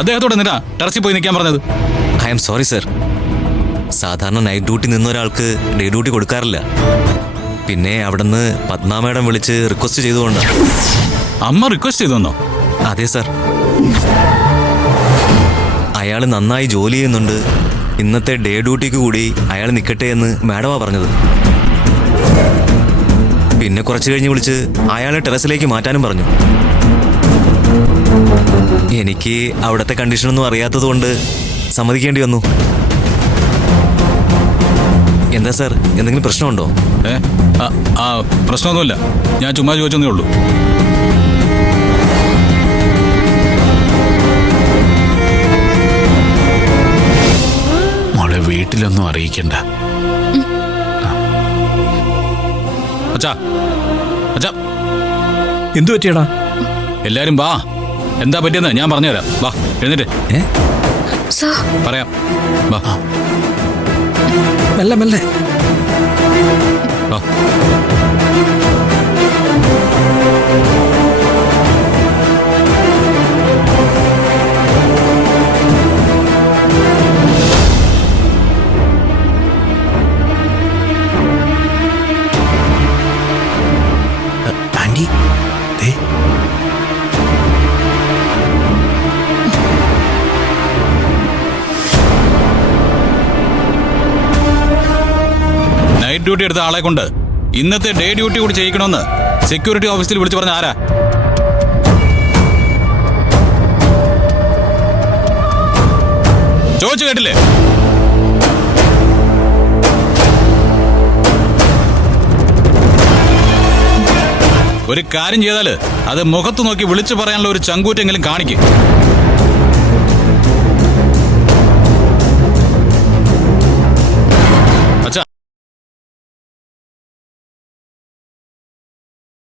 അദ്ദേഹത്തോട് എന്തിനാ ടെറസിൽ പോയി നിൽക്കാൻ പറഞ്ഞത്? I am sorry sir. സാധാരണ നൈറ്റ് ഡ്യൂട്ടി നിന്ന ഒരാൾക്ക് ഡേ ഡ്യൂട്ടി കൊടുക്കാറില്ല. പിന്നെ അവിടുന്ന് പത്മ മാഡം വിളിച്ച് റിക്വസ്റ്റ് ചെയ്തുകൊണ്ടാണ്. അമ്മ റിക്വസ്റ്റ് ചെയ്തോന്നോ? അതെ സർ. അയാൾ നന്നായി ജോലി ചെയ്യുന്നുണ്ട്, ഇന്നത്തെ ഡേ ഡ്യൂട്ടിക്ക് കൂടി അയാൾ നിൽക്കട്ടെ എന്ന് മാഡമാ പറഞ്ഞത്. പിന്നെ കുറച്ച് കഴിഞ്ഞ് വിളിച്ച് അയാളെ ടെറസിലേക്ക് മാറ്റാനും പറഞ്ഞു. എനിക്ക് അവിടുത്തെ കണ്ടീഷനൊന്നും അറിയാത്തത് കൊണ്ട് സമ്മതിക്കേണ്ടി വന്നു. എന്താ സാർ, എന്തെങ്കിലും പ്രശ്നമുണ്ടോ? പ്രശ്നമൊന്നുമില്ല, ഞാൻ ചുമ്മാ ചോദിച്ചതേ ഉള്ളൂ. മോളെ വീട്ടിലൊന്നും അറിയിക്കണ്ട. അച്ഛാ, അച്ഛാ, എന്തു പറ്റിയടാ? എല്ലാരും വാ, എന്താ പറ്റിയെന്ന് ഞാൻ പറഞ്ഞുതരാം. വാ, എഴുന്നേറ്റ് പറയാം. വാ മെല്ലെ മെല്ലെ. വാ. ആന്റി, ദേ നൈറ്റ് ഡ്യൂട്ടി എടുത്ത ആളെ കൊണ്ട് ഇന്നത്തെ ഡേ ഡ്യൂട്ടി കൂടി ചെയ്യിക്കണമെന്ന് സെക്യൂരിറ്റി ഓഫീസിൽ വിളിച്ചു പറഞ്ഞ ആരാ? ചോദിച്ചു കേട്ടില്ലേ? ഒരു കാര്യം ചെയ്താല് അത് മുഖത്ത് നോക്കി വിളിച്ചു പറയാനുള്ള ഒരു ചങ്കൂറ്റെങ്കിലും കാണിക്കും.